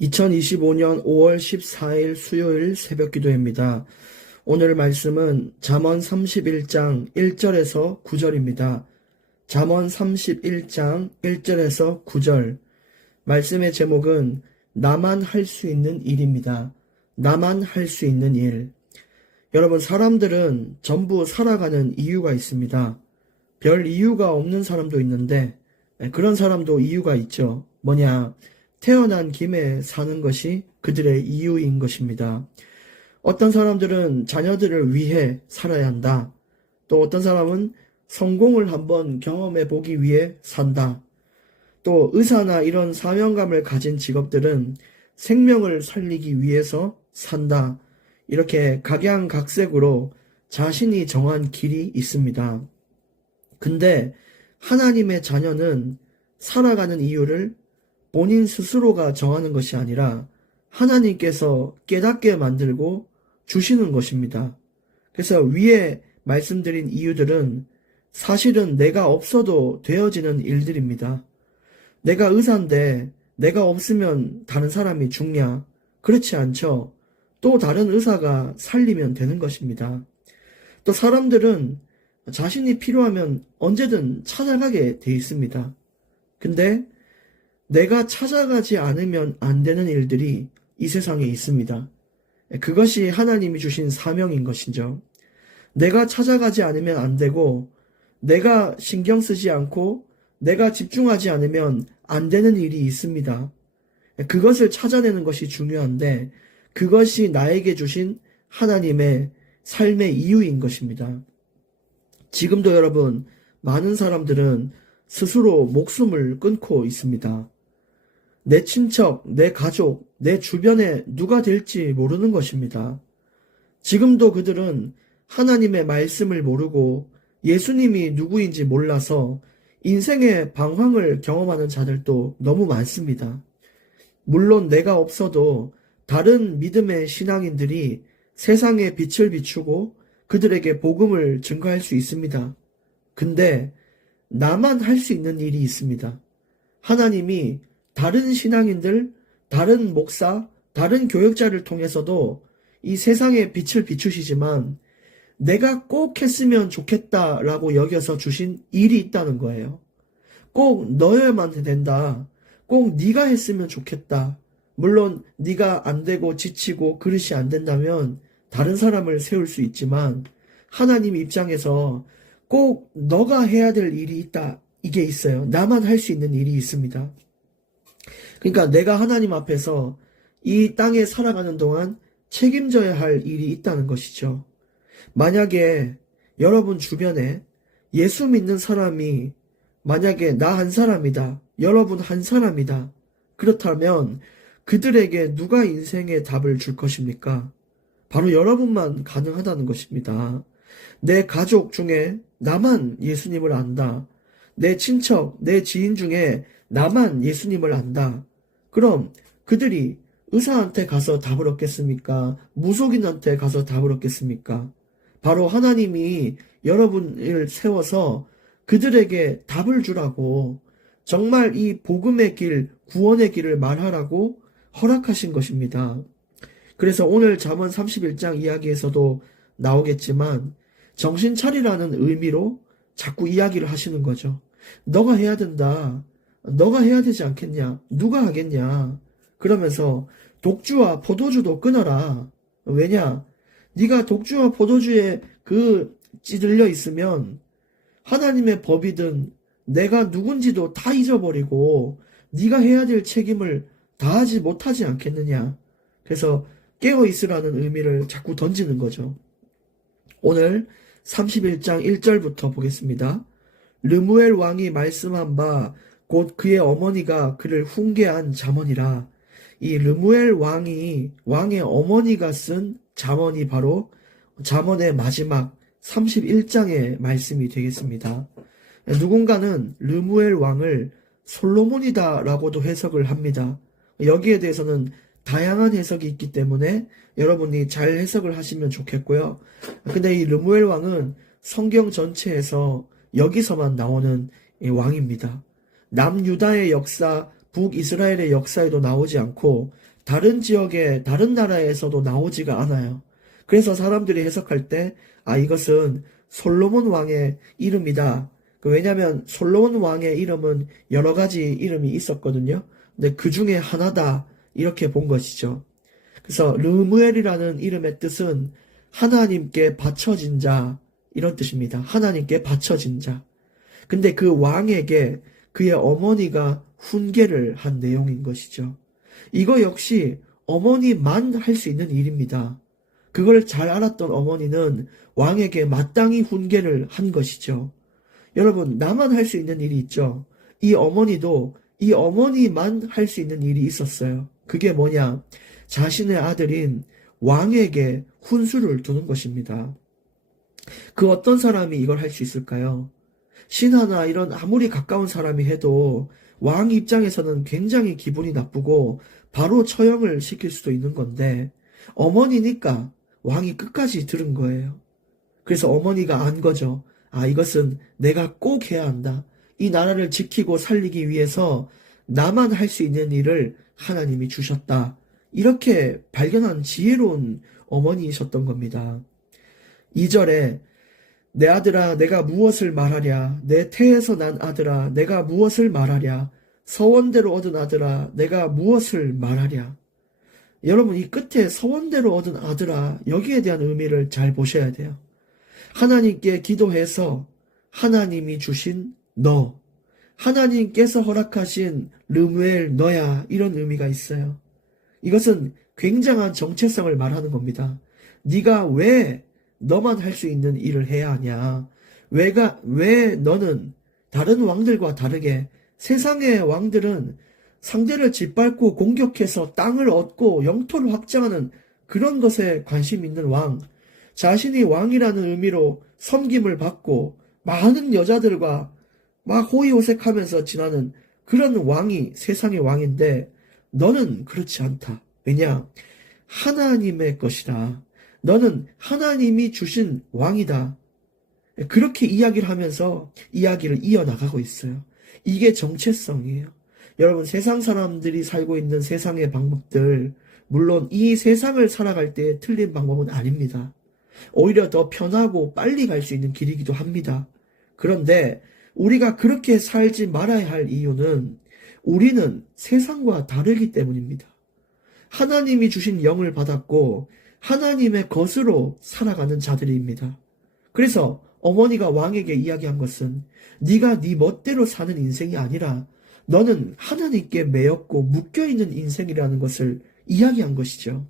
2025년 5월 14일 수요일 새벽 기도입니다. 오늘 말씀은 잠언 31장 1절에서 9절입니다. 잠언 31장 1절에서 9절. 말씀의 제목은 나만 할 수 있는 일입니다. 나만 할 수 있는 일. 여러분, 사람들은 전부 살아가는 이유가 있습니다. 별 이유가 없는 사람도 있는데 그런 사람도 이유가 있죠. 뭐냐? 태어난 김에 사는 것이 그들의 이유인 것입니다. 어떤 사람들은 자녀들을 위해 살아야 한다. 또 어떤 사람은 성공을 한번 경험해 보기 위해 산다. 또 의사나 이런 사명감을 가진 직업들은 생명을 살리기 위해서 산다. 이렇게 각양각색으로 자신이 정한 길이 있습니다. 근데 하나님의 자녀는 살아가는 이유를 본인 스스로가 정하는 것이 아니라 하나님께서 깨닫게 만들고 주시는 것입니다. 그래서 위에 말씀드린 이유들은 사실은 내가 없어도 되어지는 일들입니다. 내가 의사인데 내가 없으면 다른 사람이 죽냐? 그렇지 않죠. 또 다른 의사가 살리면 되는 것입니다. 또 사람들은 자신이 필요하면 언제든 찾아가게 돼 있습니다. 근데 내가 찾아가지 않으면 안 되는 일들이 이 세상에 있습니다. 그것이 하나님이 주신 사명인 것이죠. 내가 찾아가지 않으면 안 되고, 내가 신경 쓰지 않고, 내가 집중하지 않으면 안 되는 일이 있습니다. 그것을 찾아내는 것이 중요한데, 그것이 나에게 주신 하나님의 삶의 이유인 것입니다. 지금도 여러분, 많은 사람들은 스스로 목숨을 끊고 있습니다. 내 친척, 내 가족, 내 주변에 누가 될지 모르는 것입니다. 지금도 그들은 하나님의 말씀을 모르고 예수님이 누구인지 몰라서 인생의 방황을 경험하는 자들도 너무 많습니다. 물론 내가 없어도 다른 믿음의 신앙인들이 세상에 빛을 비추고 그들에게 복음을 증거할 수 있습니다. 근데 나만 할 수 있는 일이 있습니다. 하나님이 다른 신앙인들, 다른 목사, 다른 교역자를 통해서도 이 세상에 빛을 비추시지만 내가 꼭 했으면 좋겠다라고 여겨서 주신 일이 있다는 거예요. 꼭 너여야만 된다. 꼭 네가 했으면 좋겠다. 물론 네가 안 되고 지치고 그릇이 안 된다면 다른 사람을 세울 수 있지만 하나님 입장에서 꼭 너가 해야 될 일이 있다. 이게 있어요. 나만 할 수 있는 일이 있습니다. 그러니까 내가 하나님 앞에서 이 땅에 살아가는 동안 책임져야 할 일이 있다는 것이죠. 만약에 여러분 주변에 예수 믿는 사람이 만약에 나 한 사람이다. 여러분 한 사람이다. 그렇다면 그들에게 누가 인생의 답을 줄 것입니까? 바로 여러분만 가능하다는 것입니다. 내 가족 중에 나만 예수님을 안다. 내 친척, 내 지인 중에 나만 예수님을 안다. 그럼 그들이 의사한테 가서 답을 얻겠습니까? 무속인한테 가서 답을 얻겠습니까? 바로 하나님이 여러분을 세워서 그들에게 답을 주라고, 정말 이 복음의 길, 구원의 길을 말하라고 허락하신 것입니다. 그래서 오늘 잠언 31장 이야기에서도 나오겠지만 정신 차리라는 의미로 자꾸 이야기를 하시는 거죠. 너가 해야 된다. 너가 해야 되지 않겠냐? 누가 하겠냐? 그러면서 독주와 포도주도 끊어라. 왜냐? 네가 독주와 포도주에 찌들려 있으면 하나님의 법이든 내가 누군지도 다 잊어버리고 네가 해야 될 책임을 다하지 못하지 않겠느냐? 그래서 깨어 있으라는 의미를 자꾸 던지는 거죠. 오늘 31장 1절부터 보겠습니다. 르무엘 왕이 말씀한 바 곧 그의 어머니가 그를 훈계한 잠언이라. 이 르무엘 왕의 어머니가 쓴 잠언이 바로 잠언의 마지막 31장의 말씀이 되겠습니다. 누군가는 르무엘 왕을 솔로몬이다라고도 해석을 합니다. 여기에 대해서는 다양한 해석이 있기 때문에 여러분이 잘 해석을 하시면 좋겠고요. 근데 이 르무엘 왕은 성경 전체에서 여기서만 나오는 왕입니다. 남유다의 역사, 북이스라엘의 역사에도 나오지 않고 다른 지역에, 다른 나라에서도 나오지가 않아요. 그래서 사람들이 해석할 때, 이것은 솔로몬 왕의 이름이다. 왜냐면 솔로몬 왕의 이름은 여러 가지 이름이 있었거든요. 근데 그 중에 하나다. 이렇게 본 것이죠. 그래서 르무엘이라는 이름의 뜻은 하나님께 바쳐진 자, 이런 뜻입니다. 하나님께 바쳐진 자. 근데 그 왕에게 그의 어머니가 훈계를 한 내용인 것이죠. 이거 역시 어머니만 할 수 있는 일입니다. 그걸 잘 알았던 어머니는 왕에게 마땅히 훈계를 한 것이죠. 여러분, 나만 할 수 있는 일이 있죠. 이 어머니도 이 어머니만 할 수 있는 일이 있었어요. 그게 뭐냐? 자신의 아들인 왕에게 훈수를 두는 것입니다. 그 어떤 사람이 이걸 할 수 있을까요? 신하나 이런 아무리 가까운 사람이 해도 왕 입장에서는 굉장히 기분이 나쁘고 바로 처형을 시킬 수도 있는 건데 어머니니까 왕이 끝까지 들은 거예요. 그래서 어머니가 안 거죠. 이것은 내가 꼭 해야 한다. 이 나라를 지키고 살리기 위해서 나만 할 수 있는 일을 하나님이 주셨다. 이렇게 발견한 지혜로운 어머니이셨던 겁니다. 2절에 내 아들아 내가 무엇을 말하랴. 내 태에서 난 아들아 내가 무엇을 말하랴. 서원대로 얻은 아들아 내가 무엇을 말하랴. 여러분, 이 끝에 서원대로 얻은 아들아, 여기에 대한 의미를 잘 보셔야 돼요. 하나님께 기도해서 하나님이 주신 너, 하나님께서 허락하신 르무엘 너야, 이런 의미가 있어요. 이것은 굉장한 정체성을 말하는 겁니다. 네가 왜 너만 할 수 있는 일을 해야 하냐? 왜 너는 다른 왕들과 다르게, 세상의 왕들은 상대를 짓밟고 공격해서 땅을 얻고 영토를 확장하는 그런 것에 관심 있는 왕, 자신이 왕이라는 의미로 섬김을 받고 많은 여자들과 막 호의호색하면서 지나는 그런 왕이 세상의 왕인데 너는 그렇지 않다. 왜냐? 하나님의 것이다. 너는 하나님이 주신 왕이다. 그렇게 이야기를 하면서 이야기를 이어나가고 있어요. 이게 정체성이에요. 여러분, 세상 사람들이 살고 있는 세상의 방법들, 물론 이 세상을 살아갈 때 틀린 방법은 아닙니다. 오히려 더 편하고 빨리 갈 수 있는 길이기도 합니다. 그런데 우리가 그렇게 살지 말아야 할 이유는 우리는 세상과 다르기 때문입니다. 하나님이 주신 영을 받았고 하나님의 것으로 살아가는 자들입니다. 그래서 어머니가 왕에게 이야기한 것은 네가 네 멋대로 사는 인생이 아니라 너는 하나님께 매였고 묶여있는 인생이라는 것을 이야기한 것이죠.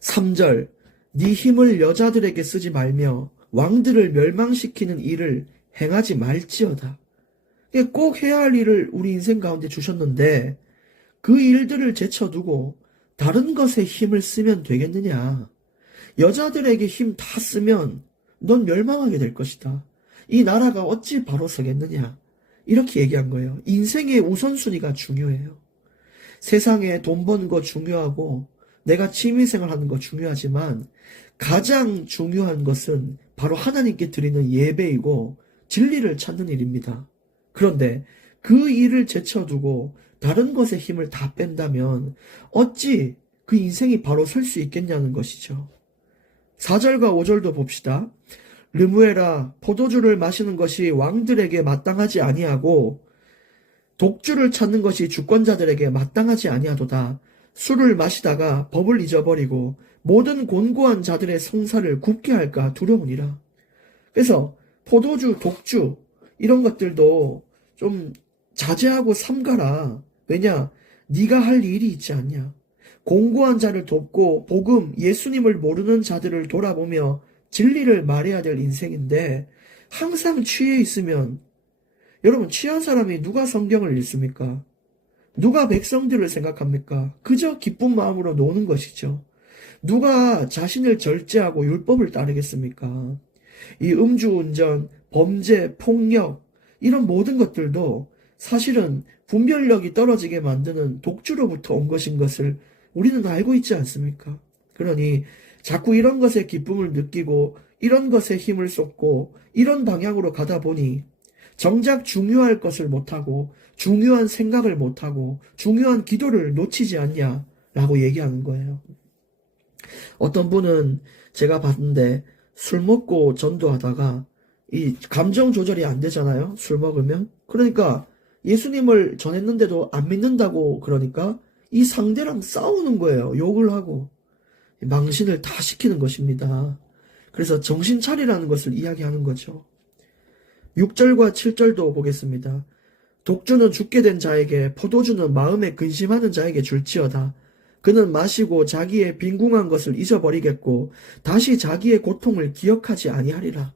3절, 네 힘을 여자들에게 쓰지 말며 왕들을 멸망시키는 일을 행하지 말지어다. 꼭 해야 할 일을 우리 인생 가운데 주셨는데 그 일들을 제쳐두고 다른 것에 힘을 쓰면 되겠느냐. 여자들에게 힘 다 쓰면 넌 멸망하게 될 것이다. 이 나라가 어찌 바로 서겠느냐. 이렇게 얘기한 거예요. 인생의 우선순위가 중요해요. 세상에 돈 버는 거 중요하고 내가 취미생활 하는 거 중요하지만 가장 중요한 것은 바로 하나님께 드리는 예배이고 진리를 찾는 일입니다. 그런데 그 일을 제쳐두고 다른 것에 힘을 다 뺀다면 어찌 그 인생이 바로 설 수 있겠냐는 것이죠. 4절과 5절도 봅시다. 르무엘아, 포도주를 마시는 것이 왕들에게 마땅하지 아니하고 독주를 찾는 것이 주권자들에게 마땅하지 아니하도다. 술을 마시다가 법을 잊어버리고 모든 곤고한 자들의 성사를 굽게 할까 두려우니라. 그래서 포도주, 독주 이런 것들도 좀 자제하고 삼가라. 왜냐? 네가 할 일이 있지 않냐. 공고한 자를 돕고 복음, 예수님을 모르는 자들을 돌아보며 진리를 말해야 될 인생인데 항상 취해 있으면, 여러분, 취한 사람이 누가 성경을 읽습니까? 누가 백성들을 생각합니까? 그저 기쁜 마음으로 노는 것이죠. 누가 자신을 절제하고 율법을 따르겠습니까? 이 음주운전, 범죄, 폭력 이런 모든 것들도 사실은 분별력이 떨어지게 만드는 독주로부터 온 것인 것을 우리는 알고 있지 않습니까? 그러니 자꾸 이런 것에 기쁨을 느끼고 이런 것에 힘을 쏟고 이런 방향으로 가다 보니 정작 중요할 것을 못하고 중요한 생각을 못하고 중요한 기도를 놓치지 않냐라고 얘기하는 거예요. 어떤 분은 제가 봤는데 술 먹고 전도하다가 이 감정 조절이 안 되잖아요. 술 먹으면. 그러니까 예수님을 전했는데도 안 믿는다고 그러니까 이 상대랑 싸우는 거예요. 욕을 하고. 망신을 다 시키는 것입니다. 그래서 정신 차리라는 것을 이야기하는 거죠. 6절과 7절도 보겠습니다. 독주는 죽게 된 자에게 포도주는 마음에 근심하는 자에게 줄지어다. 그는 마시고 자기의 빈궁한 것을 잊어버리겠고 다시 자기의 고통을 기억하지 아니하리라.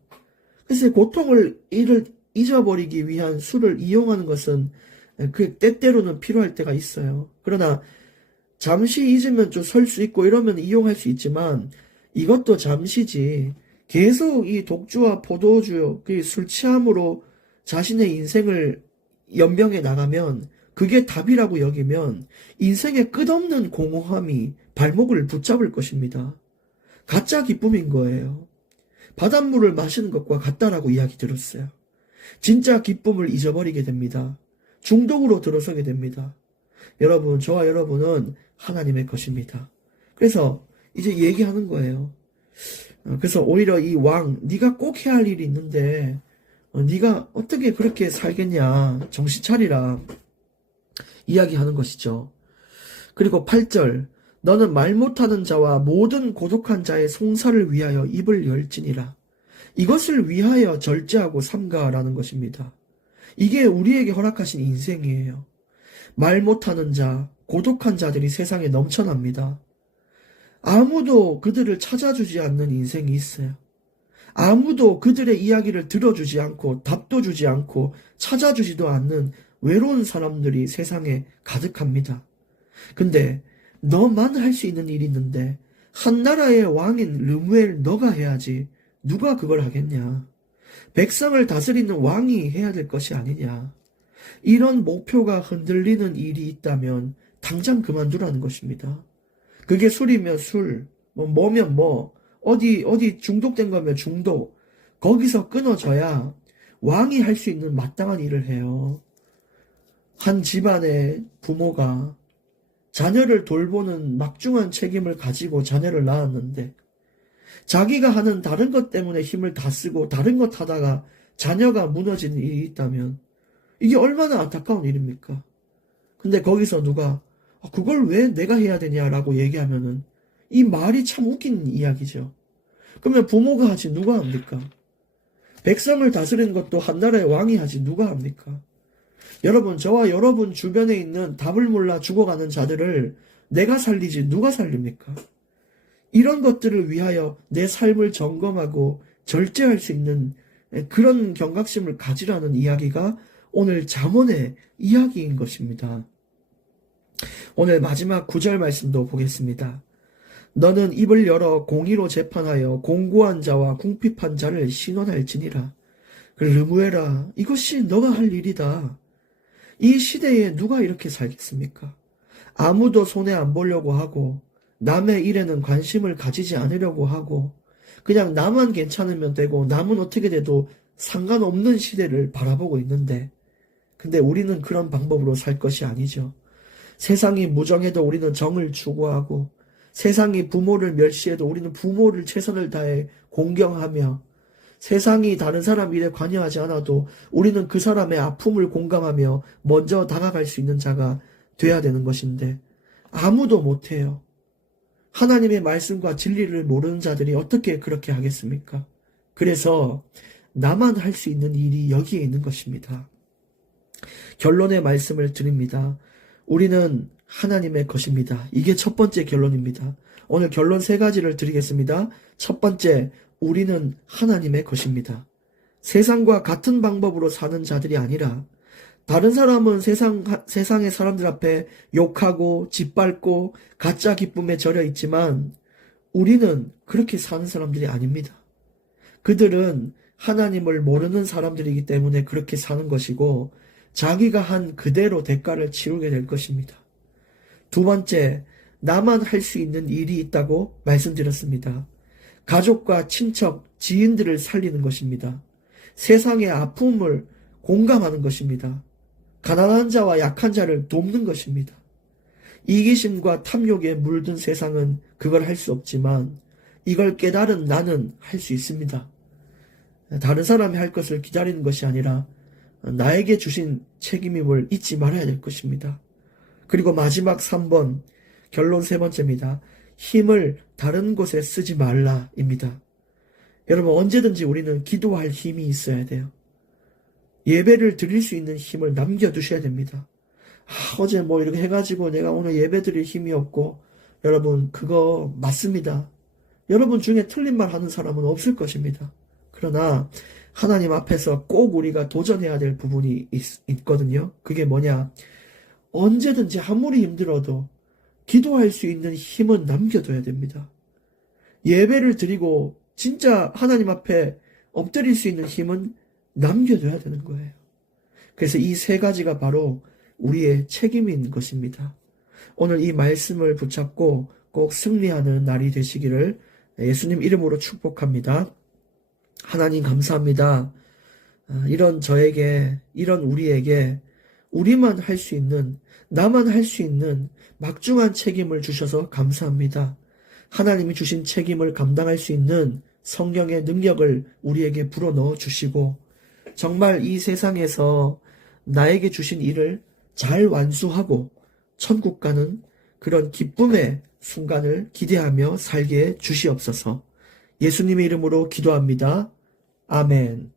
그래서 고통을 잊어버리기 위한 술을 이용하는 것은 그 때때로는 필요할 때가 있어요. 그러나 잠시 잊으면 좀 설 수 있고 이러면 이용할 수 있지만 이것도 잠시지. 계속 이 독주와 포도주, 그 술 취함으로 자신의 인생을 연명해 나가면 그게 답이라고 여기면 인생의 끝없는 공허함이 발목을 붙잡을 것입니다. 가짜 기쁨인 거예요. 바닷물을 마시는 것과 같다라고 이야기 들었어요. 진짜 기쁨을 잊어버리게 됩니다. 중독으로 들어서게 됩니다. 여러분, 저와 여러분은 하나님의 것입니다. 그래서 이제 얘기하는 거예요. 그래서 오히려 이 왕, 네가 꼭 해야 할 일이 있는데 네가 어떻게 그렇게 살겠냐, 정신 차리라 이야기하는 것이죠. 그리고 8절, 너는 말 못하는 자와 모든 고독한 자의 송사를 위하여 입을 열지니라. 이것을 위하여 절제하고 삼가라는 것입니다. 이게 우리에게 허락하신 인생이에요. 말 못하는 자, 고독한 자들이 세상에 넘쳐납니다. 아무도 그들을 찾아주지 않는 인생이 있어요. 아무도 그들의 이야기를 들어주지 않고 답도 주지 않고 찾아주지도 않는 외로운 사람들이 세상에 가득합니다. 근데 너만 할 수 있는 일이 있는데 한 나라의 왕인 르무엘 너가 해야지 누가 그걸 하겠냐. 백성을 다스리는 왕이 해야 될 것이 아니냐. 이런 목표가 흔들리는 일이 있다면 당장 그만두라는 것입니다. 그게 술이면 술, 뭐면 뭐, 어디 중독된 거면 중독. 거기서 끊어져야 왕이 할 수 있는 마땅한 일을 해요. 한 집안의 부모가 자녀를 돌보는 막중한 책임을 가지고 자녀를 낳았는데 자기가 하는 다른 것 때문에 힘을 다 쓰고 다른 것 하다가 자녀가 무너지는 일이 있다면 이게 얼마나 안타까운 일입니까? 근데 거기서 누가 그걸 왜 내가 해야 되냐라고 얘기하면은 이 말이 참 웃긴 이야기죠. 그러면 부모가 하지 누가 합니까? 백성을 다스리는 것도 한 나라의 왕이 하지 누가 합니까? 여러분, 저와 여러분 주변에 있는 답을 몰라 죽어가는 자들을 내가 살리지 누가 살립니까? 이런 것들을 위하여 내 삶을 점검하고 절제할 수 있는 그런 경각심을 가지라는 이야기가 오늘 잠언의 이야기인 것입니다. 오늘 마지막 9절 말씀도 보겠습니다. 너는 입을 열어 공의로 재판하여 공고한 자와 궁핍한 자를 신원할지니라. 르무엘아, 이것이 너가 할 일이다. 이 시대에 누가 이렇게 살겠습니까? 아무도 손해 안 보려고 하고 남의 일에는 관심을 가지지 않으려고 하고 그냥 나만 괜찮으면 되고 남은 어떻게 돼도 상관없는 시대를 바라보고 있는데 근데 우리는 그런 방법으로 살 것이 아니죠. 세상이 무정해도 우리는 정을 추구하고 세상이 부모를 멸시해도 우리는 부모를 최선을 다해 공경하며 세상이 다른 사람 일에 관여하지 않아도 우리는 그 사람의 아픔을 공감하며 먼저 다가갈 수 있는 자가 돼야 되는 것인데 아무도 못해요. 하나님의 말씀과 진리를 모르는 자들이 어떻게 그렇게 하겠습니까? 그래서 나만 할 수 있는 일이 여기에 있는 것입니다. 결론의 말씀을 드립니다. 우리는 하나님의 것입니다. 이게 첫 번째 결론입니다. 오늘 결론 3가지를 드리겠습니다. 첫 번째, 우리는 하나님의 것입니다. 세상과 같은 방법으로 사는 자들이 아니라 다른 사람은 세상의 사람들 앞에 욕하고 짓밟고 가짜 기쁨에 절여 있지만 우리는 그렇게 사는 사람들이 아닙니다. 그들은 하나님을 모르는 사람들이기 때문에 그렇게 사는 것이고 자기가 한 그대로 대가를 치르게 될 것입니다. 두 번째, 나만 할 수 있는 일이 있다고 말씀드렸습니다. 가족과 친척, 지인들을 살리는 것입니다. 세상의 아픔을 공감하는 것입니다. 가난한 자와 약한 자를 돕는 것입니다. 이기심과 탐욕에 물든 세상은 그걸 할 수 없지만 이걸 깨달은 나는 할 수 있습니다. 다른 사람이 할 것을 기다리는 것이 아니라 나에게 주신 책임임을 잊지 말아야 될 것입니다. 그리고 마지막 3번, 결론 3번째입니다. 힘을 다른 곳에 쓰지 말라입니다. 여러분, 언제든지 우리는 기도할 힘이 있어야 돼요. 예배를 드릴 수 있는 힘을 남겨두셔야 됩니다. 어제 뭐 이렇게 해가지고 내가 오늘 예배 드릴 힘이 없고, 여러분, 그거 맞습니다. 여러분 중에 틀린 말 하는 사람은 없을 것입니다. 그러나 하나님 앞에서 꼭 우리가 도전해야 될 부분이 있거든요. 그게 뭐냐? 언제든지 아무리 힘들어도 기도할 수 있는 힘은 남겨둬야 됩니다. 예배를 드리고 진짜 하나님 앞에 엎드릴 수 있는 힘은 남겨둬야 되는 거예요. 그래서 이 3가지가 바로 우리의 책임인 것입니다. 오늘 이 말씀을 붙잡고 꼭 승리하는 날이 되시기를 예수님 이름으로 축복합니다. 하나님 감사합니다. 이런 저에게, 이런 우리에게 우리만 할 수 있는, 나만 할 수 있는 막중한 책임을 주셔서 감사합니다. 하나님이 주신 책임을 감당할 수 있는 성령의 능력을 우리에게 불어넣어 주시고, 정말 이 세상에서 나에게 주신 일을 잘 완수하고 천국 가는 그런 기쁨의 순간을 기대하며 살게 주시옵소서. 예수님의 이름으로 기도합니다. 아멘.